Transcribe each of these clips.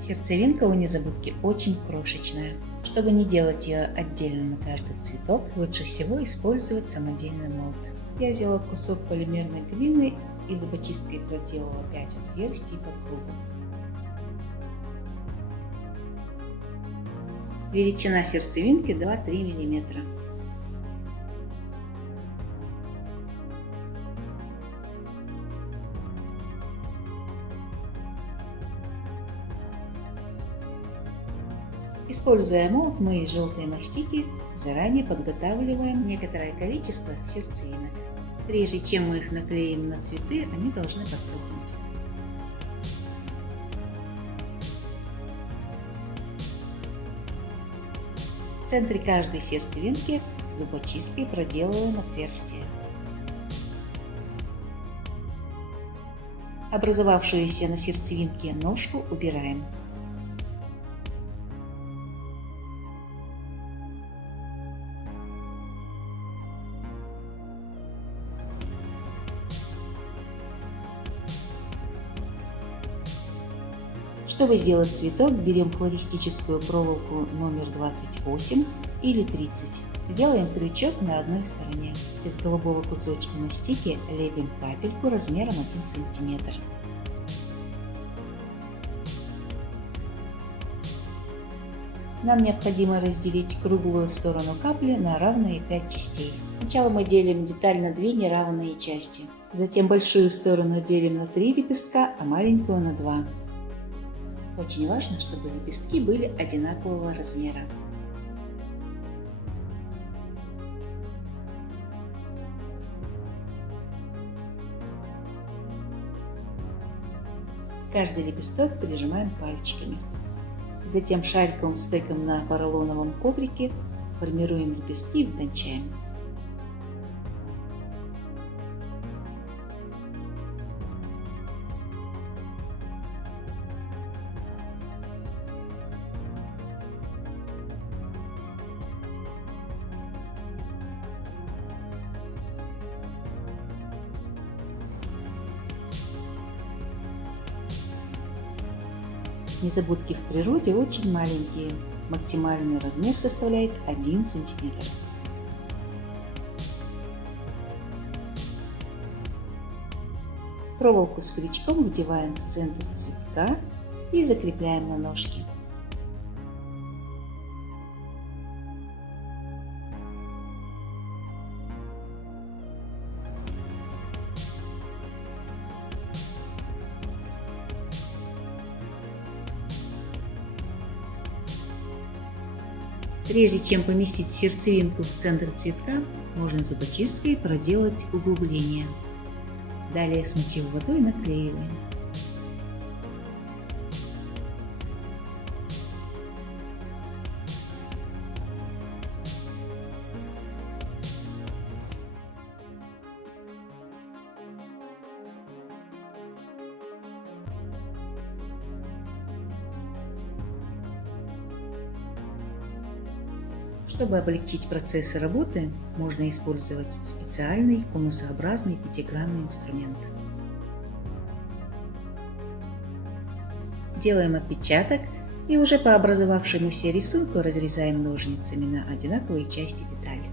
Сердцевинка у незабудки очень крошечная. Чтобы не делать ее отдельно на каждый цветок, лучше всего использовать самодельный молд. Я взяла кусок полимерной глины и зубочисткой проделала 5 отверстий по кругу. Величина сердцевинки 2-3 мм. Используя молд, мы из желтой мастики заранее подготавливаем некоторое количество сердцевинок. Прежде чем мы их наклеим на цветы, они должны подсохнуть. В центре каждой сердцевинки зубочисткой проделываем отверстие. Образовавшуюся на сердцевинке ножку убираем. Чтобы сделать цветок, берем флористическую проволоку номер 28 или 30. Делаем крючок на одной стороне. Из голубого кусочка мастики лепим капельку размером 1 см. Нам необходимо разделить круглую сторону капли на равные 5 частей. Сначала мы делим деталь на 2 неравные части. Затем большую сторону делим на 3 лепестка, а маленькую на 2. Очень важно, чтобы лепестки были одинакового размера. Каждый лепесток прижимаем пальчиками. Затем шариковым стеком на поролоновом коврике формируем лепестки и утончаем. Незабудки в природе очень маленькие. Максимальный размер составляет 1 см. Проволоку с крючком вдеваем в центр цветка и закрепляем на ножке. Прежде чем поместить сердцевинку в центр цветка, можно зубочисткой проделать углубление. Далее, смочив водой, наклеиваем. Чтобы облегчить процесс работы, можно использовать специальный конусообразный пятигранный инструмент. Делаем отпечаток и уже по образовавшемуся рисунку разрезаем ножницами на одинаковые части детали.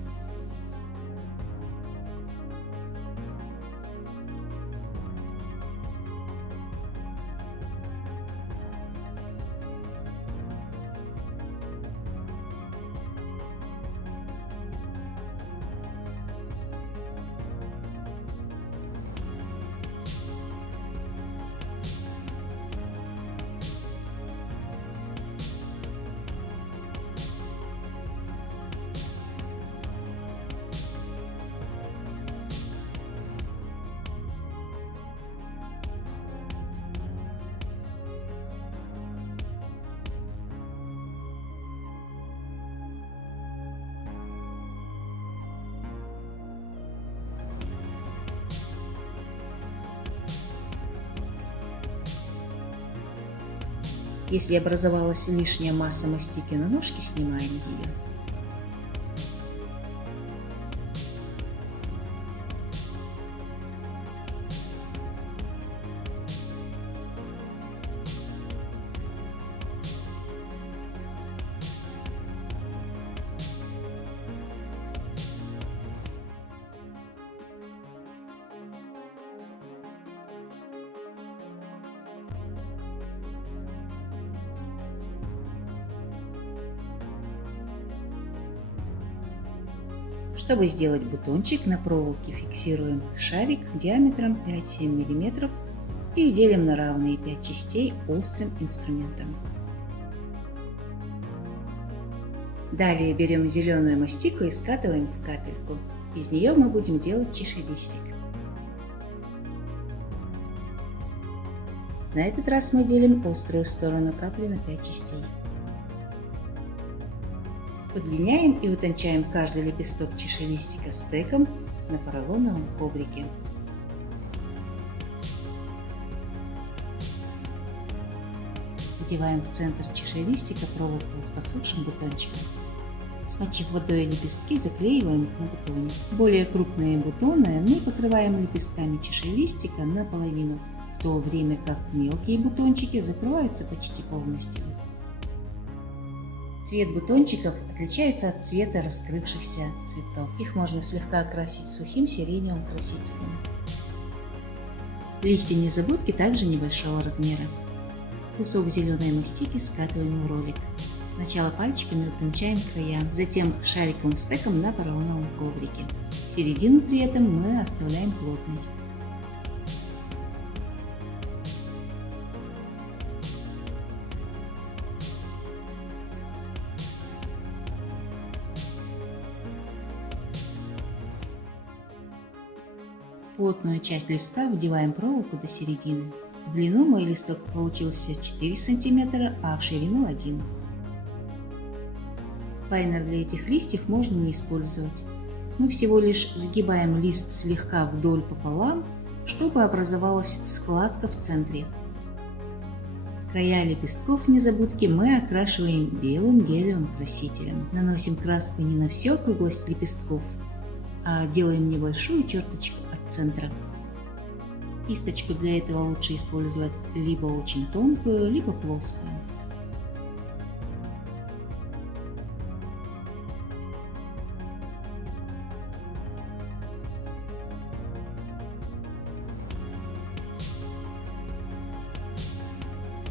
Если образовалась лишняя масса мастики на ножке, снимаем ее. Чтобы сделать бутончик, на проволоке фиксируем шарик диаметром 5-7 мм и делим на равные 5 частей острым инструментом. Далее берем зеленую мастику и скатываем в капельку. Из нее мы будем делать чашелистик. На этот раз мы делим острую сторону капли на 5 частей. Удлиняем и утончаем каждый лепесток чашелистика стеком на поролоновом коврике. Вдеваем в центр чашелистика проволоку с подсохшим бутончиком. Смочив водой лепестки, заклеиваем их на бутоне. Более крупные бутоны мы покрываем лепестками чашелистика наполовину, в то время как мелкие бутончики закрываются почти полностью. Цвет бутончиков отличается от цвета раскрывшихся цветов. Их можно слегка окрасить сухим сиреневым красителем. Листья незабудки также небольшого размера. Кусок зеленой мастики скатываем в ролик. Сначала пальчиками утончаем края, затем шариковым стеком на поролоновом коврике. Середину при этом мы оставляем плотной. В плотную часть листа вдеваем проволоку до середины. В длину мой листок получился 4 см, а в ширину 1 см. Пайнер для этих листьев можно не использовать. Мы всего лишь загибаем лист слегка вдоль пополам, чтобы образовалась складка в центре. Края лепестков незабудки мы окрашиваем белым гелевым красителем. Наносим краску не на всю округлость лепестков, а делаем небольшую черточку от центра. Кисточку для этого лучше использовать либо очень тонкую, либо плоскую.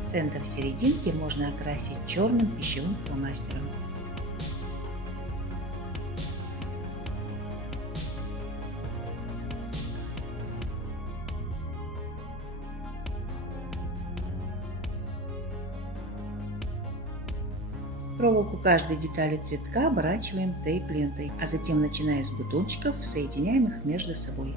Центр серединки можно окрасить черным пищевым фломастером. Проволоку каждой детали цветка оборачиваем тейп-лентой, а затем, начиная с бутончиков, соединяем их между собой.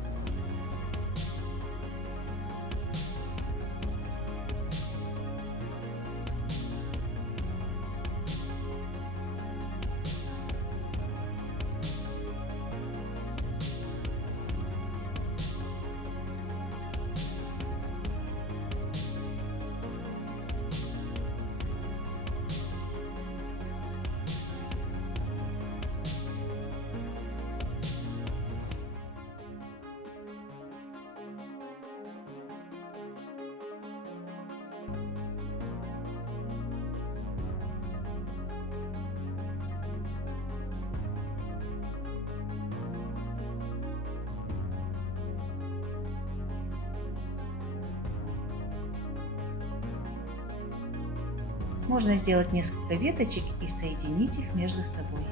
Можно сделать несколько веточек и соединить их между собой.